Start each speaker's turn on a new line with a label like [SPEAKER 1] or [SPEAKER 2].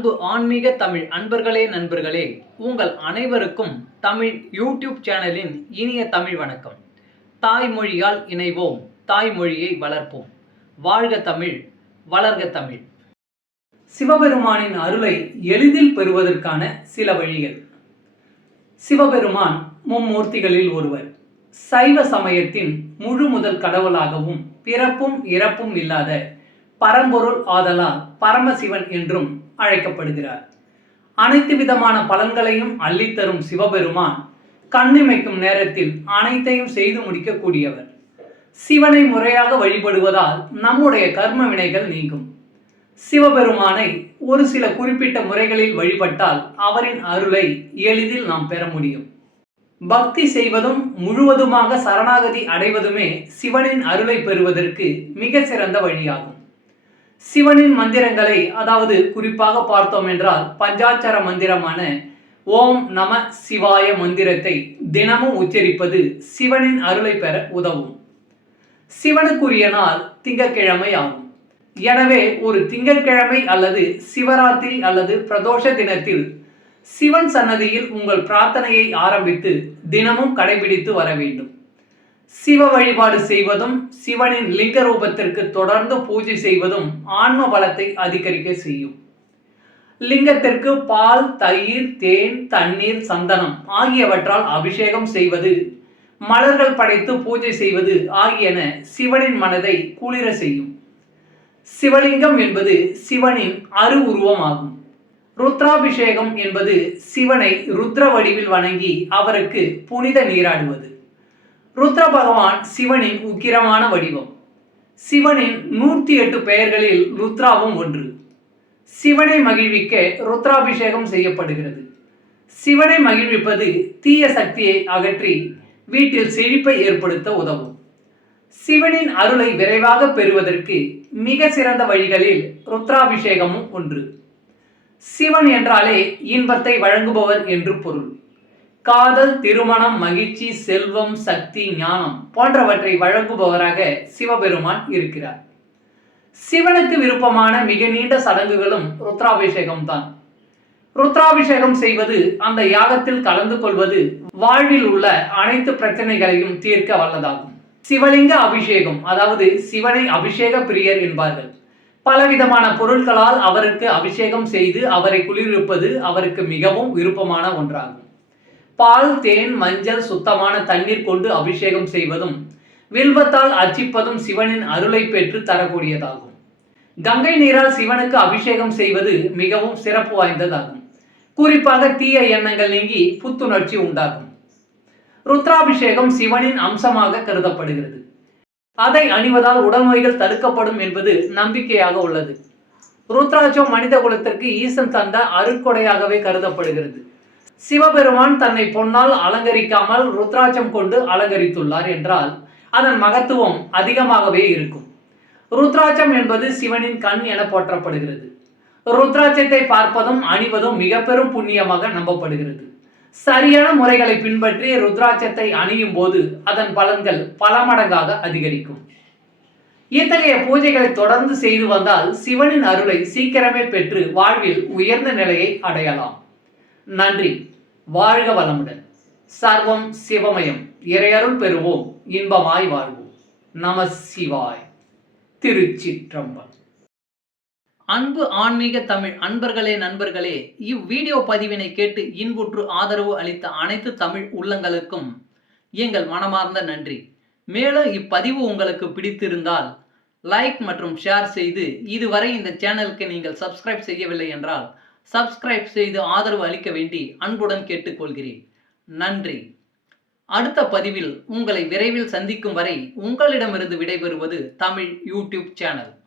[SPEAKER 1] அன்பு ஆன்மீக தமிழ் அன்பர்களே நண்பர்களே உங்கள் அனைவருக்கும் தமிழ் யூடியூப் சேனலின் இனிய தமிழ் வணக்கம். தாய்மொழியால் இணைவோம் தாய்மொழியை வளர்ப்போம். வாழ்க தமிழ் வளர்க தமிழ். சிவபெருமானின் அருளை எளிதில் பெறுவதற்கான சில வழிகள். சிவபெருமான் மும்மூர்த்திகளில் ஒருவர். சைவ சமயத்தின் முழு முதல் கடவுளாகவும் பிறப்பும் இறப்பும் இல்லாத பரம்பொருள் ஆதலால் பரமசிவன் என்றும் அழைக்கப்படுகிறார். அனைத்து விதமான பலன்களையும் அள்ளித்தரும் சிவபெருமான் கண்ணிமைக்கும் நேரத்தில் அனைத்தையும் செய்து முடிக்கக்கூடியவர். சிவனை முறையாக வழிபடுவதால் நம்முடைய கர்ம வினைகள் நீங்கும். சிவபெருமானை ஒரு சில குறிப்பிட்ட முறைகளில் வழிபட்டால் அவரின் அருளை எளிதில் நாம் பெற முடியும். பக்தி செய்வதும் முழுவதுமாக சரணாகதி அடைவதுமே சிவனின் அருளை பெறுவதற்கு மிக சிறந்த வழியாகும். சிவனின் மந்திரங்களை அதாவது குறிப்பாக பார்த்தோம் என்றால் பஞ்சாட்சர மந்திரமான ஓம் நம சிவாய மந்திரத்தை தினமும் உச்சரிப்பது சிவனின் அருளை பெற உதவும். சிவனுக்குரிய நாள் திங்கக்கிழமை ஆகும். எனவே ஒரு திங்கட்கிழமை அல்லது சிவராத்திரி அல்லது பிரதோஷ தினத்தில் சிவன் சன்னதியில் உங்கள் பிரார்த்தனையை ஆரம்பித்து தினமும் கடைபிடித்து வர வேண்டும். சிவ வழிபாடு செய்வதும் சிவனின் லிங்க ரூபத்திற்கு தொடர்ந்து பூஜை செய்வதும் ஆன்ம பலத்தை அதிகரிக்க செய்யும். லிங்கத்திற்கு பால் தயிர் தேன் தண்ணீர் சந்தனம் ஆகியவற்றால் அபிஷேகம் செய்வது மலர்கள் படைத்து பூஜை செய்வது ஆகியன சிவனின் மனதை குளிர செய்யும். சிவலிங்கம் என்பது சிவனின் அரு உருவமாகும். ருத்ராபிஷேகம் என்பது சிவனை ருத்ர வடிவில் வணங்கி அவருக்கு புனித நீராடுவது. ருத்ர பகவான் சிவனின் உக்கிரமான வடிவம். சிவனின் நூற்றி எட்டு பெயர்களில் ருத்ராவும் ஒன்று. சிவனை மகிழ்விக்க ருத்ராபிஷேகம் செய்யப்படுகிறது. சிவனை மகிழ்விப்பது தீய சக்தியை அகற்றி வீட்டில் செழிப்பை ஏற்படுத்த உதவும். சிவனின் அருளை விரைவாக பெறுவதற்கு மிக சிறந்த வழிகளில் ருத்ராபிஷேகமும் ஒன்று. சிவன் என்றாலே இன்பத்தை வழங்குபவர் என்று பொருள். காதல் திருமணம் மகிழ்ச்சி செல்வம் சக்தி ஞானம் போன்றவற்றை வழங்குபவராக சிவபெருமான் இருக்கிறார். சிவனுக்கு விருப்பமான மிக நீண்ட சடங்குகளும் ருத்ராபிஷேகம் தான் ருத்ராபிஷேகம் செய்வது அந்த யாகத்தில் கலந்து கொள்வது வாழ்வில் உள்ள அனைத்து பிரச்சனைகளையும் தீர்க்க வல்லதாகும். சிவலிங்க அபிஷேகம் அதாவது சிவனை அபிஷேக பிரியர் என்பார்கள். பலவிதமான பொருட்களால் அவருக்கு அபிஷேகம் செய்து அவரை குளிர்விப்பது அவருக்கு மிகவும் விருப்பமான ஒன்றாகும். பால் தேன் மஞ்சள் சுத்தமான தண்ணீர் கொண்டு அபிஷேகம் செய்வதும் வில்வத்தால் அர்ச்சிப்பதும் சிவனின் அருளை பெற்று தரக்கூடியதாகும். கங்கை நீரால் சிவனுக்கு அபிஷேகம் செய்வது மிகவும் சிறப்பு வாய்ந்ததாகும். குறிப்பாக தீய எண்ணங்கள் நீங்கி புத்துணர்ச்சி உண்டாகும். ருத்ராபிஷேகம் சிவனின் அம்சமாக கருதப்படுகிறது. அதை அணிவதால் உடல் நோய்கள் தடுக்கப்படும் என்பது நம்பிக்கையாக உள்ளது. ருத்ராட்சம் மனித குலத்திற்கு ஈசன் தந்த அருட்கொடையாகவே கருதப்படுகிறது. சிவபெருமான் தன்னை பொன்னால் அலங்கரிக்காமல் ருத்ராட்சம் கொண்டு அலங்கரித்துள்ளார் என்றால் அதன் மகத்துவம் அதிகமாகவே இருக்கும். ருத்ராட்சம் என்பது சிவனின் கண் என போற்றப்படுகிறது. ருத்ராட்சத்தை பார்ப்பதும் அணிவதும் மிக பெரும் புண்ணியமாக நம்பப்படுகிறது. சரியான முறைகளை பின்பற்றி ருத்ராட்சத்தை அணியும் போது அதன் பலன்கள் பல மடங்காக அதிகரிக்கும். இத்தகைய பூஜைகளை தொடர்ந்து செய்து வந்தால் சிவனின் அருளை சீக்கிரமே பெற்று வாழ்வில் உயர்ந்த நிலையை அடையலாம். நன்றி. வாழ்க வளமுடன். சர்வம் சிவமயம். இறையருள் பெறுவோம். இன்பமாய் வாழ்வோம். நம சிவாய். திருச்சிற்றம்பலம். அன்பு ஆன்மீக தமிழ் அன்பர்களே நண்பர்களே இவ்வீடியோ பதிவினை கேட்டு இன்புற்று ஆதரவு அளித்த அனைத்து தமிழ் உள்ளங்களுக்கும் எங்கள் மனமார்ந்த நன்றி. மேலும் இப்பதிவு உங்களுக்கு பிடித்திருந்தால் லைக் மற்றும் ஷேர் செய்து இதுவரை இந்த சேனலுக்கு நீங்கள் சப்ஸ்கிரைப் செய்யவில்லை என்றால் சப்ஸ்கிரைப் செய்து ஆதரவு அளிக்க வேண்டி அன்புடன் கேட்டுக்கொள்கிறேன். நன்றி. அடுத்த பதிவில் உங்களை விரைவில் சந்திக்கும் வரை உங்களிடமிருந்து விடைபெறுவது தமிழ் யூடியூப் சேனல்.